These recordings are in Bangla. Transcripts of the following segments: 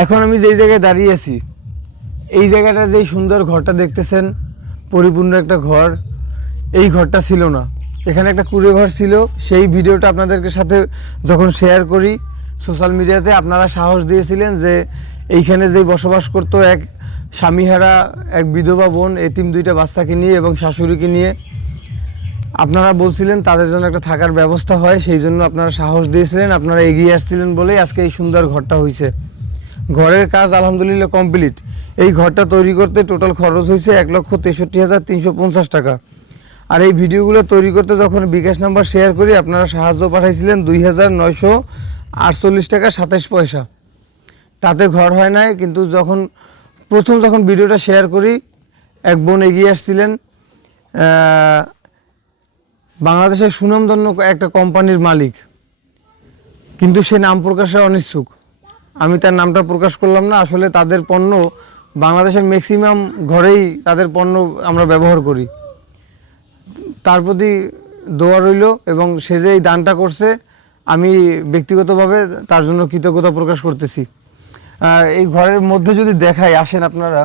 এখন আমি যেই জায়গায় দাঁড়িয়ে আছি, এই জায়গাটা যেই সুন্দর ঘরটা দেখতেছেন, পরিপূর্ণ একটা ঘর, এই ঘরটা ছিল না। এখানে একটা কুঁড়ে ঘর ছিল। সেই ভিডিওটা আপনাদেরকে সাথে যখন শেয়ার করি সোশ্যাল মিডিয়াতে, আপনারা সাহস দিয়েছিলেন যে এইখানে যেই বসবাস করতো এক স্বামীহারা এক বিধবা বোন, এতিম দুইটা বাচ্চাকে নিয়ে এবং শাশুড়িকে নিয়ে, আপনারা বলছিলেন তাদের জন্য একটা থাকার ব্যবস্থা হয়, সেই জন্য আপনারা সাহস দিয়েছিলেন, আপনারা এগিয়ে আসছিলেন বলেই আজকে এই সুন্দর ঘরটা হয়েছে। ঘরের কাজ আলহামদুলিল্লাহ কমপ্লিট। এই ঘরটা তৈরি করতে টোটাল খরচ হয়েছে 1,63,350 টাকা। আর এই ভিডিওগুলো তৈরি করতে যখন বিকাশ নাম্বার শেয়ার করি, আপনারা সাহায্য পাঠাইছিলেন 2,948 টাকা 27 পয়সা। তাতে ঘর হয় নাই, কিন্তু যখন ভিডিওটা শেয়ার করি, এক বোন এগিয়ে আসছিলেন, বাংলাদেশের সুনামধন্য একটা কোম্পানির মালিক, কিন্তু সে নাম প্রকাশে অনিচ্ছুক। আমি তার নামটা প্রকাশ করলাম না। আসলে তাদের পণ্য বাংলাদেশের ম্যাক্সিমাম ঘরেই তাদের পণ্য আমরা ব্যবহার করি। তার প্রতি দোয়া রইল, এবং সে যে এই দানটা করছে আমি ব্যক্তিগতভাবে তার জন্য কৃতজ্ঞতা প্রকাশ করতেছি। এই ঘরের মধ্যে যদি দেখাই, আসেন আপনারা।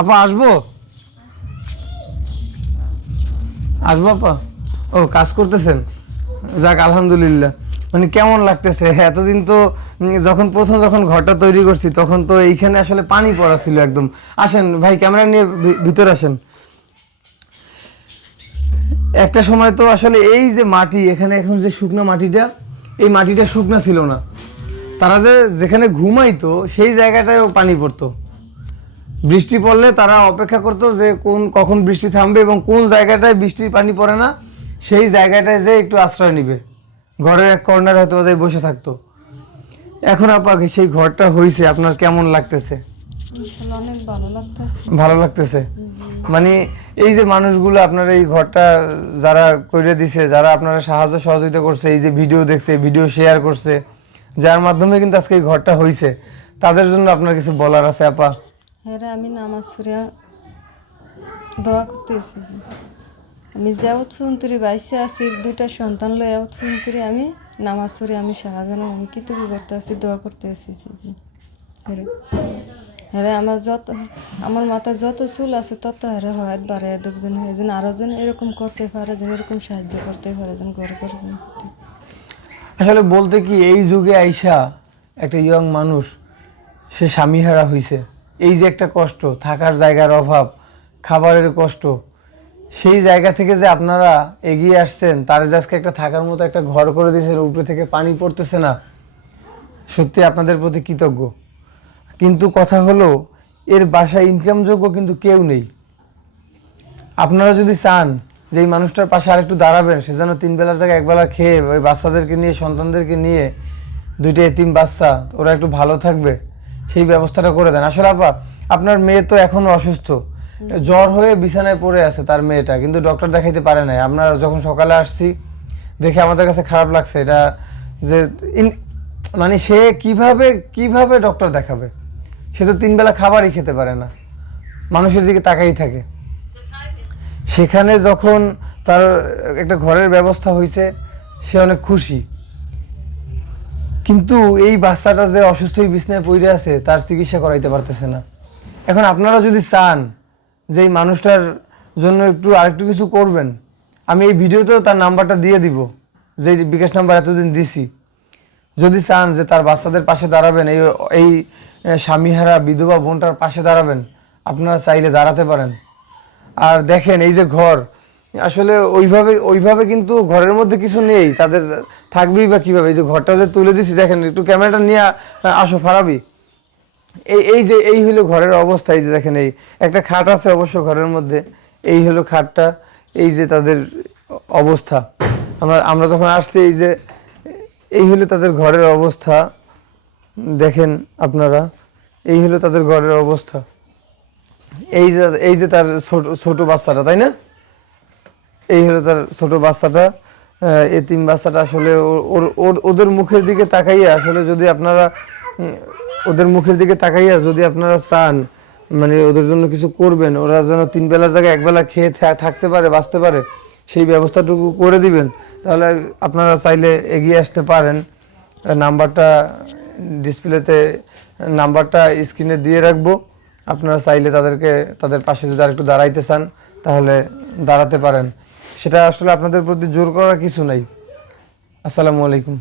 আপা আসবো আসবো আপা? ও, কাজ করতেছেন? যাক আলহামদুলিল্লাহ। মানে কেমন লাগতেছে? এতদিন তো যখন ঘরটা তৈরি করছি তখন তো এইখানে আসলে পানি পড়া ছিল একদম। আসেন ভাই, ক্যামেরা নিয়ে ভিতরে আসেন। একটা সময় তো আসলে এই যে মাটি, এখানে এখন যে শুকনো মাটিটা, এই মাটিটা শুকনা ছিল না। তারা যেখানে ঘুমাইতো সেই জায়গাটায়ও পানি পড়তো। বৃষ্টি পড়লে তারা অপেক্ষা করতো যে কখন বৃষ্টি থামবে এবং কোন জায়গাটায় বৃষ্টির পানি পড়ে না সেই জায়গাটায় যে একটু আশ্রয় নিবে, ঘরের এক কর্নার হয়তো যাই বসে থাকতো। এখন আপনাকে সেই ঘরটা হয়েছে, আপনার কেমন লাগতেছে? অনেক ভালো লাগতেছে। ভালো লাগতেছে। মানে এই যে মানুষগুলো আপনার এই ঘরটা যারা করে দিছে, যারা আপনারা সাহায্য সহযোগিতা করছে, এই যে ভিডিও দেখছে, ভিডিও শেয়ার করছে, যার মাধ্যমে কিন্তু আজকে এই ঘরটা হয়েছে, তাদের জন্য আপনার কিছু বলার আছে আপা? হ্যাঁ, আমি নামাজ পড়িয়া দোয়া করতে এসেছি। আমি যাওত ফুন্তরি বাইসে আছি, দুইটা সন্তান লই যাওত ফুন্তরি আমি নামাজ পড়ি, আমি সারাজন আমি কৃতজ্ঞ করতে আসি, দোয়া করতে এসেছি। হ্যাঁ, আমার মাথায় যত চুল আছে তত হ্যাঁ হয় বাড়াই দুজন হয় যেন আরো জন এরকম করতে পারে, যেন এরকম সাহায্য করতে পারে, যেন ঘরে ঘরে যেন করতে। আসলে বলতে কি, এই যুগে আইসা একটা ইয়ং মানুষ সে স্বামীহারা হইছে, এই যে একটা কষ্ট, থাকার জায়গার অভাব, খাবারের কষ্ট, সেই জায়গা থেকে যে আপনারা এগিয়ে আসছেন, তার যে আজকে একটা থাকার মতো একটা ঘর করে দিয়েছেন, উপরে থেকে পানি পড়তেছে না, সত্যি আপনাদের প্রতি কৃতজ্ঞ। কিন্তু কথা হলো, এর বাসায় ইনকামযোগ্য কিন্তু কেউ নেই। আপনারা যদি চান যে এই মানুষটার পাশে আরেকটু দাঁড়াবেন, সে যেন 3 বেলার জায়গায় 1 বেলা খেয়ে ওই বাচ্চাদেরকে নিয়ে, সন্তানদেরকে নিয়ে, দুইটা এতিম বাচ্চা, ওরা একটু ভালো থাকবে, সেই ব্যবস্থাটা করে দেন। আসলে আপা, আপনার মেয়ে তো এখনো অসুস্থ, জ্বর হয়ে বিছানায় পড়ে আছে তার মেয়েটা, কিন্তু ডক্টর দেখাইতে পারে নাই। আমরা যখন সকালে আসছি দেখে আমাদের কাছে খারাপ লাগছে, এটা যে মানে সে কিভাবে ডক্টর দেখাবে? সে তো 3 বেলা খাবারই খেতে পারে না, মানুষের দিকে তাকাই থাকে। সেখানে যখন তার একটা ঘরের ব্যবস্থা হয়েছে, সে অনেক খুশি। কিন্তু এই বাচ্চাটা যে অসুস্থ হয়ে বিছানায় পড়ে আছে, তার চিকিৎসা করাইতে পারতেছে না। এখন আপনারা যদি চান যে এই মানুষটার জন্য আরেকটু কিছু করবেন, আমি এই ভিডিওতেও তার নাম্বারটা দিয়ে দিব, যে বিকাশ নাম্বার এতদিন দিছি। যদি চান যে তার বাচ্চাদের পাশে দাঁড়াবেন, এই স্বামীহারা বিধবা বোনটার পাশে দাঁড়াবেন, আপনারা চাইলে দাঁড়াতে পারেন। আর দেখেন এই যে ঘর, আসলে ওইভাবে কিন্তু ঘরের মধ্যে কিছু নেই, তাদের থাকবেই বা কিভাবে? এই যে ঘরটা যে তুলে দিছি, দেখেন, একটু ক্যামেরাটা নিয়ে আসো ফারাবি। এই হলো ঘরের অবস্থা। এই যে দেখেন, এই একটা খাট আছে অবশ্য ঘরের মধ্যে, এই হলো খাটটা। এই যে তাদের অবস্থা, আমরা যখন আসছি, এই হলো তাদের ঘরের অবস্থা। দেখেন আপনারা, এই হলো তাদের ঘরের অবস্থা। এই যে তার ছোট বাচ্চাটা, তাই না? এই হলো তার ছোট বাচ্চাটা, এতিম বাচ্চাটা। আসলে ওদের মুখের দিকে তাকাইয়া, আসলে যদি আপনারা যদি আপনারা চান মানে ওদের জন্য কিছু করবেন, ওরা যেন 3 বেলার জায়গায় 1 বেলা খেয়ে থাকতে পারে, বাঁচতে পারে, সেই ব্যবস্থাটুকু করে দিবেন, তাহলে আপনারা চাইলে এগিয়ে আসতে পারেন। নাম্বারটা ডিসপ্লেতে নাম্বারটা স্ক্রিনে দিয়ে রাখবো। আপনারা চাইলে তাদেরকে তাদের পাশে যদি আরেকটু দাঁড়াইতে চান তাহলে দাঁড়াতে পারেন। সেটা আসলে আপনাদের প্রতি জোর করার কিছু নাই। আসসালামু আলাইকুম।